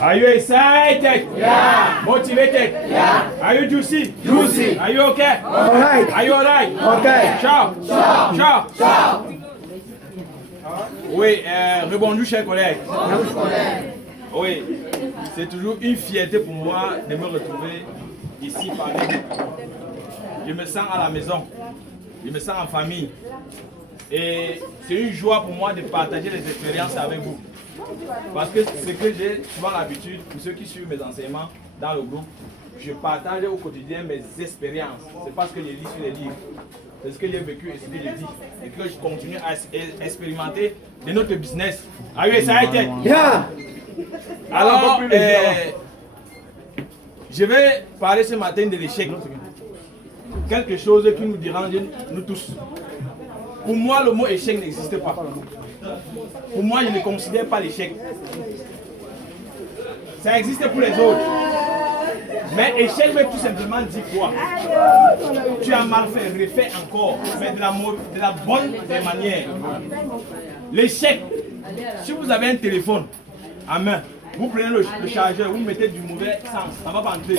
Are you excited? Yeah. Motivated? Yeah. Are you juicy? Juicy. Are you okay? All right. Are you alright? Okay. Sharp. Sharp. Sharp. Sharp. Oui, rebonjour chers collègues. Oui, c'est toujours une fierté pour moi de me retrouver ici parmi vous. Je me sens à la maison, je me sens en famille. Et c'est une joie pour moi de partager les expériences avec vous. Parce que ce que j'ai souvent l'habitude, pour ceux qui suivent mes enseignements dans le groupe, je partage au quotidien mes expériences. C'est pas ce que j'ai lu sur les livres. C'est ce que j'ai vécu et ce que j'ai dit. Et que je continue à expérimenter de notre business. Are you excited? Yeah. Alors, je vais parler ce matin de l'échec. Quelque chose qui nous dérange, nous tous. Pour moi, le mot échec n'existe pas. Pour moi, je ne considère pas l'échec. Ça existe pour les autres. Mais échec veut tout simplement dire quoi? Tu as mal fait, refais encore, mais de la bonne des manières. L'échec, si vous avez un téléphone en main, vous prenez le chargeur, vous mettez du mauvais sens, ça ne va pas entrer.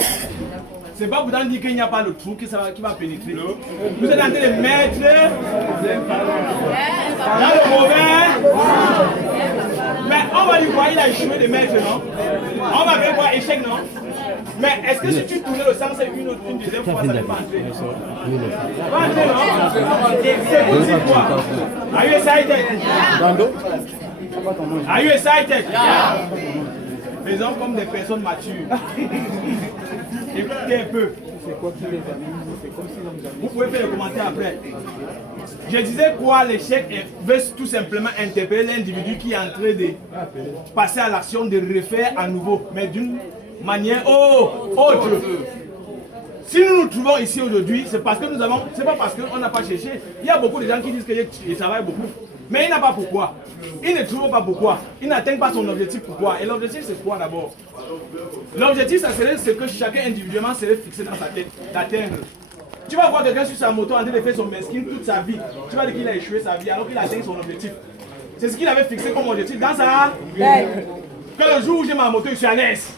C'est pas pour dire qu'il n'y a pas le trou qui va pénétrer. Vous êtes en train de mettre dans le mauvais. Mais on va lui voir, il a échoué de mettre, non? On va faire quoi? Échec, non? Mais est-ce que si tu tournes le sens une deuxième fois, ça ne va pas entrer? Ça va entrer, non? C'est pour dire quoi? Are you excited? Are you excited? Faisons comme des personnes matures. Écoutez un peu. Vous pouvez faire le commentaire après. Je disais quoi, l'échec veut tout simplement interpeller l'individu qui est en train de passer à l'action de refaire à nouveau, mais d'une manière autre. Si nous nous trouvons ici aujourd'hui, c'est parce que nous avons, c'est pas parce qu'on n'a pas cherché. Il y a beaucoup de gens qui disent qu'ils travaillent beaucoup, mais ils n'ont pas pourquoi. Ils ne trouvent pas pourquoi. Ils n'atteignent pas son objectif pourquoi. Et l'objectif c'est quoi d'abord? L'objectif ça serait ce que chacun individuellement serait fixé dans sa tête d'atteindre. Tu vas voir quelqu'un sur sa moto en train de faire son mesquine toute sa vie. Tu vas dire qu'il a échoué sa vie alors qu'il a atteint son objectif. C'est ce qu'il avait fixé comme objectif dans sa vie. Que le jour où j'ai ma moto, je suis à l'aise.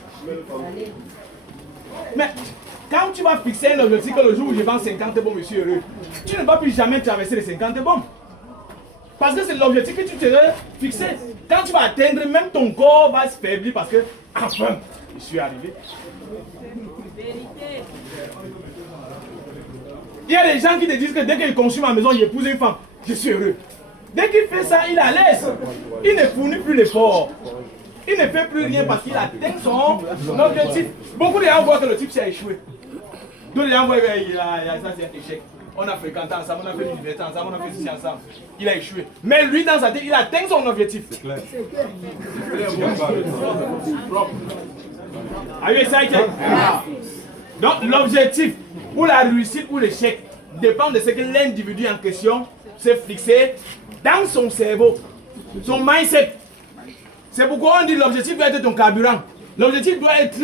Mais quand tu vas fixer un objectif que le jour où je vends 50 bombes, je suis heureux, tu ne vas plus jamais traverser les 50 bombes. Parce que c'est l'objectif que tu te fixé. Quand tu vas atteindre, même ton corps va se faiblir parce que, enfin, je suis arrivé. Il y a des gens qui te disent que dès qu'il construit ma maison, il épouse une femme. Je suis heureux. Dès qu'il fait ça, il est à l'aise. Il ne fournit plus l'effort. Il ne fait plus rien parce qu'il atteint son objectif. Beaucoup de gens voient que le type s'est échoué. D'autres gens voient que ça c'est un échec. On a fréquenté ensemble, on a fait du divertissement ensemble, on a fait ceci ensemble. Il a échoué. Mais lui, dans sa tête, il atteint son objectif. C'est clair. Are you excited? Donc, l'objectif ou la réussite ou l'échec dépend de ce que l'individu en question s'est fixé dans son cerveau, son mindset. C'est pourquoi on dit l'objectif doit être ton carburant. L'objectif doit être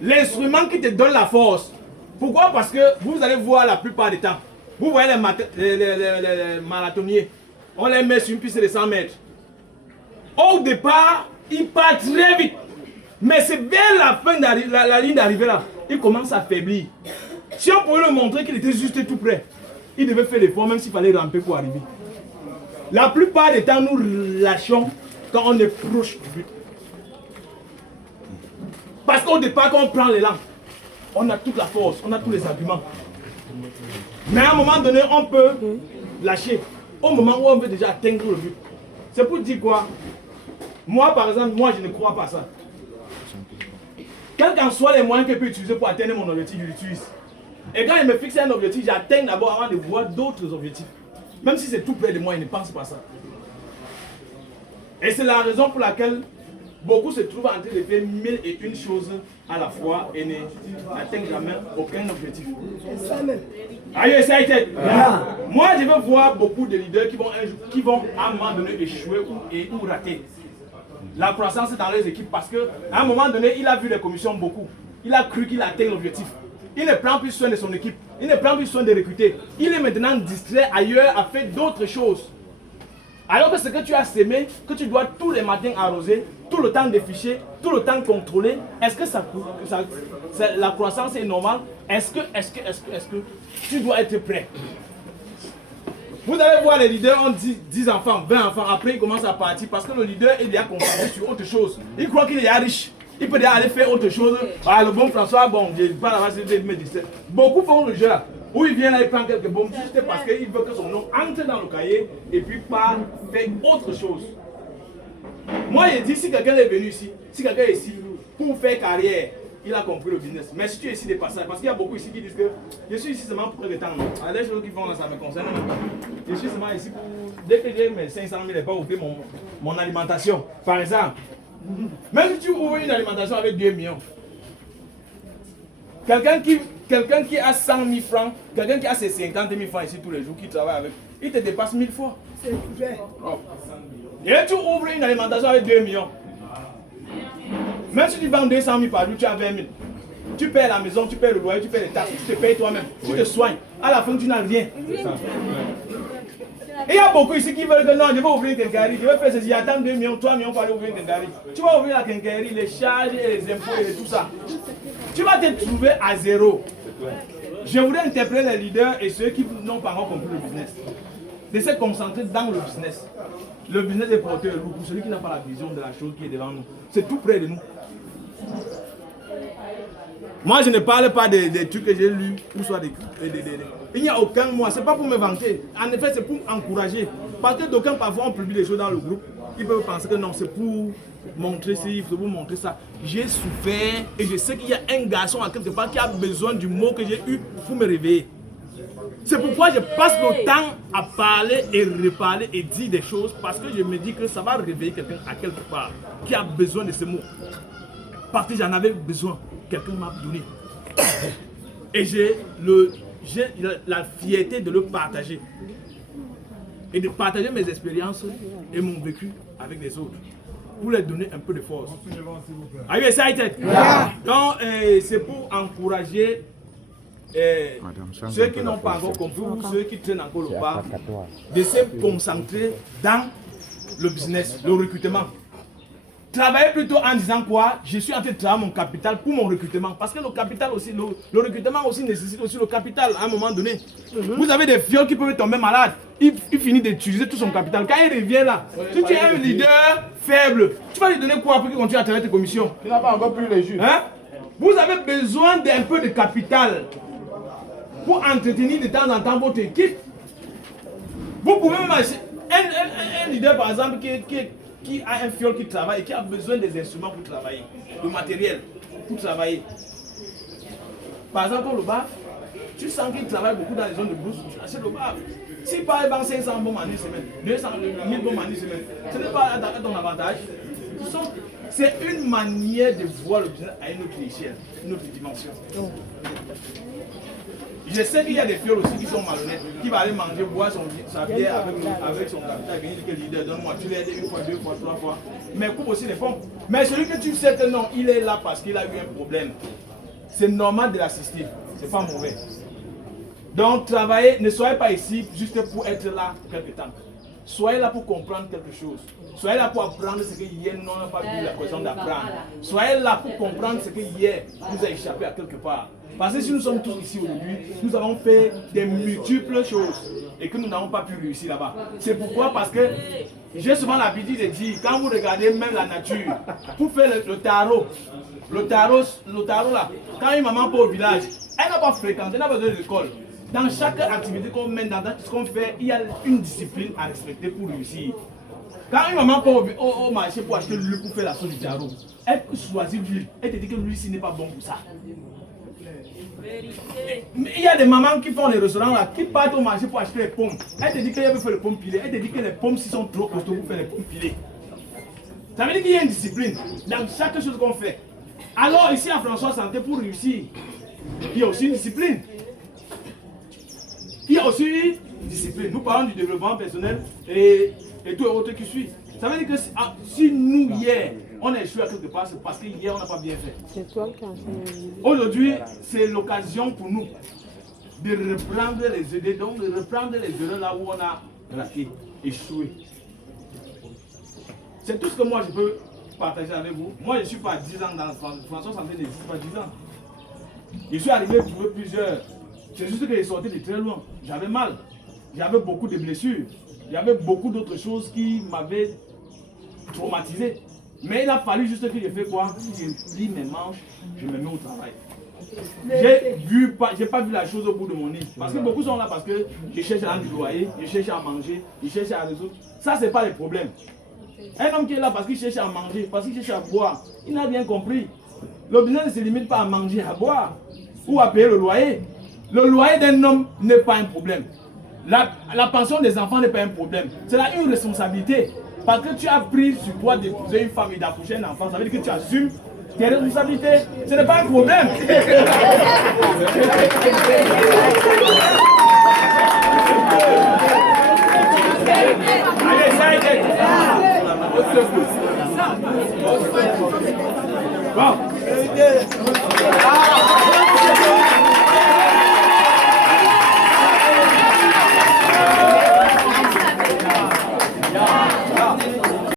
l'instrument qui te donne la force. Pourquoi? Parce que vous allez voir la plupart du temps. Vous voyez les marathoniens. On les met sur une piste de 100 mètres. Au départ, ils partent très vite. Mais c'est vers la fin de la ligne d'arrivée là, ils commencent à faiblir. Si on pouvait leur montrer qu'il était juste tout près, il devait faire l'effort même s'il fallait ramper pour arriver. La plupart du temps, nous lâchons quand on est proche du but. Parce qu'au départ, quand on prend l'élan, on a toute la force, on a tous les arguments. Mais à un moment donné, on peut lâcher. Au moment où on veut déjà atteindre le but. C'est pour dire quoi? Moi, par exemple, je ne crois pas à ça. Quels qu'en soient les moyens que je peux utiliser pour atteindre mon objectif, je l'utilise. Et quand je me fixe un objectif, j'atteins d'abord avant de voir d'autres objectifs. Même si c'est tout près de moi, je ne pense pas ça. Et c'est la raison pour laquelle beaucoup se trouvent en train de faire 1001 choses à la fois et n'atteignent jamais aucun objectif. Are you excited? Yeah. Moi, je veux voir beaucoup de leaders qui vont à un moment donné échouer ou rater la croissance dans les équipes parce qu'à un moment donné, il a vu les commissions beaucoup. Il a cru qu'il a atteint l'objectif. Il ne prend plus soin de son équipe. Il ne prend plus soin de recruter. Il est maintenant distrait ailleurs à faire d'autres choses. Alors que ce que tu as semé, que tu dois tous les matins arroser, tout le temps déficher, tout le temps contrôler, est-ce que la croissance est normale? Est-ce que tu dois être prêt? Vous allez voir les leaders ont 10 enfants, 20 enfants, après ils commencent à partir parce que le leader est déjà concentré sur autre chose. Il croit qu'il est déjà riche. Il peut déjà aller faire autre chose. Ah, le bon François, bon, je ne vais pas là-bas, c'est me dire. Beaucoup font le jeu là. Où il vient là, il prend quelques bombes juste parce qu'il veut que son nom entre dans le cahier et puis pas faire autre chose. Moi, je dis, si quelqu'un est venu ici, si quelqu'un est ici pour faire carrière, il a compris le business. Mais si tu es ici de passage, parce qu'il y a beaucoup ici qui disent que je suis ici seulement pour prendre le temps. Alors, les choses qui font là, ça me concerne. Je suis seulement ici pour. Dès que j'ai mes 500 000, je vais pas ouvrir mon alimentation. Par exemple, même si tu ouvres une alimentation avec 2 millions, quelqu'un qui a 100 000 francs, quelqu'un qui a ses 50 000 francs ici tous les jours, qui travaille avec, il te dépasse 1000 fois. C'est vrai. Oh. Et là, tu ouvres une alimentation avec 2 millions. Même si tu vends 200 000 par jour, tu as 20 000. Tu payes la maison, tu payes le loyer, tu payes les taxes, tu te payes toi-même, tu te soignes. À la fin, tu n'as rien. Et il y a beaucoup ici qui veulent que non, je vais ouvrir une quincaillerie, je vais faire ceci, j'attends 2 millions, 3 millions pour aller ouvrir une quincaillerie. Tu vas ouvrir la quincaillerie, les charges et les impôts et tout ça. Tu vas te trouver à zéro. Je voudrais interpeller les leaders et ceux qui n'ont pas encore compris le business. De se concentrer dans le business. Le business est porteur lourd pour celui qui n'a pas la vision de la chose qui est devant nous. C'est tout près de nous. Moi, je ne parle pas des trucs que j'ai lus, ou soit il n'y a aucun moi, ce n'est pas pour me vanter. En effet, c'est pour encourager. Parce que d'aucuns, parfois, on publie des choses dans le groupe. Ils peuvent penser que non, c'est pour montrer ci, c'est pour montrer ça. J'ai souffert et je sais qu'il y a un garçon à quelque part qui a besoin du mot que j'ai eu pour me réveiller. C'est pourquoi je passe le temps à parler et reparler et dire des choses parce que je me dis que ça va réveiller quelqu'un à quelque part qui a besoin de ces mots. Parce que j'en avais besoin. Quelqu'un m'a donné. Et j'ai la fierté de le partager. Et de partager mes expériences et mon vécu avec les autres. Pour leur donner un peu de force. Are you excited? Yeah. Donc, c'est pour encourager ceux qui n'ont pas encore compris ou ceux qui traînent encore le pas de se concentrer dans le business, le recrutement. Travailler plutôt en disant quoi? Je suis en train de travailler mon capital pour mon recrutement. Parce que le capital aussi, le recrutement aussi nécessite aussi le capital à un moment donné. Vous avez des fioles qui peuvent tomber malades. Il finit d'utiliser tout son capital. Quand il revient là, si tu es un leader faible, tu vas lui donner quoi pour qu'il continue à travailler tes commissions? Tu n'as pas encore plus les jus. Hein? Vous avez besoin d'un peu de capital pour entretenir de temps en temps votre équipe. Vous pouvez même acheter un leader par exemple qui a un fiole qui travaille et qui a besoin des instruments pour travailler, du matériel pour travailler. Par exemple, le BAF, tu sens qu'il travaille beaucoup dans les zones de brousse, tu achètes le BAF. Si par exemple 500 bombes en une semaine, 200 1000 bombes en une semaine, ce n'est pas à ton avantage. C'est une manière de voir le business à une autre échelle, une autre dimension. Je sais qu'il y a des fioles aussi qui sont malhonnêtes, qui vont aller manger, boire sa bière avec son capital, venir dire que le leader, donne-moi, tu l'as aidé une fois, 2 fois, 3 fois, mais coupe aussi les pompes. Mais celui que tu sais que non, il est là parce qu'il a eu un problème, c'est normal de l'assister, c'est pas mauvais. Donc travaillez, ne soyez pas ici juste pour être là quelque temps. Soyez là pour comprendre quelque chose. Soyez là pour apprendre ce que hier nous n'avons pas eu l'occasion d'apprendre. Soyez là pour comprendre ce que hier nous a échappé à quelque part. Parce que si nous sommes tous ici aujourd'hui, nous avons fait des multiples choses et que nous n'avons pas pu réussir là-bas. C'est pourquoi, parce que j'ai souvent l'habitude de dire, quand vous regardez même la nature, pour faire le tarot là, quand une maman part au village, elle n'a pas fréquenté, elle n'a pas besoin de l'école. Dans chaque activité qu'on mène, dans ce qu'on fait, il y a une discipline à respecter pour réussir. Quand une maman part au marché pour acheter l'huile pour faire la sauce du tarot, elle choisit l'huile, elle te dit que l'huile ce n'est pas bon pour ça. Mais il y a des mamans qui font les restaurants là, qui partent au marché pour acheter les pommes. Elle te dit qu'elle veut faire les pommes pilées. Elle te dit que les pommes si sont trop costauds pour faire les pommes pilées. Ça veut dire qu'il y a une discipline dans chaque chose qu'on fait. Alors ici à François Santé, pour réussir, il y a aussi une discipline. Il y a aussi une discipline. Nous parlons du développement personnel et tout autre qui suit. Ça veut dire que si nous hier, on a échoué à quelque part, c'est parce qu'hier on n'a pas bien fait. C'est toi qui as enseigné. Aujourd'hui, c'est l'occasion pour nous de reprendre les idées, donc de reprendre les erreurs là où on a raté, échoué. C'est tout ce que moi je peux partager avec vous. Moi je ne suis pas à 10 ans dans François Santé n'existe pas 10 ans. Je suis arrivé à trouver plusieurs. C'est juste que j'ai sorti de très loin. J'avais mal. J'avais beaucoup de blessures. Il y avait beaucoup d'autres choses qui m'avaient traumatisé. Mais il a fallu juste que je fais quoi? Je plie mes manches, je me mets au travail. J'ai pas vu la chose au bout de mon nez. Parce que beaucoup sont là parce que je cherche à du loyer, je cherche à manger, je cherche à résoudre. Ça, c'est pas le problème. Un homme qui est là parce qu'il cherche à manger, parce qu'il cherche à boire, il n'a rien compris. Le business ne se limite pas à manger, à boire ou à payer le loyer. Le loyer d'un homme n'est pas un problème. La pension des enfants n'est pas un problème. C'est là une responsabilité. Parce que tu as pris sur toi d'épouser une femme et d'accoucher un enfant, ça veut dire que tu assumes tes responsabilités. Ce n'est pas un problème. Allez, ça y est. Bon.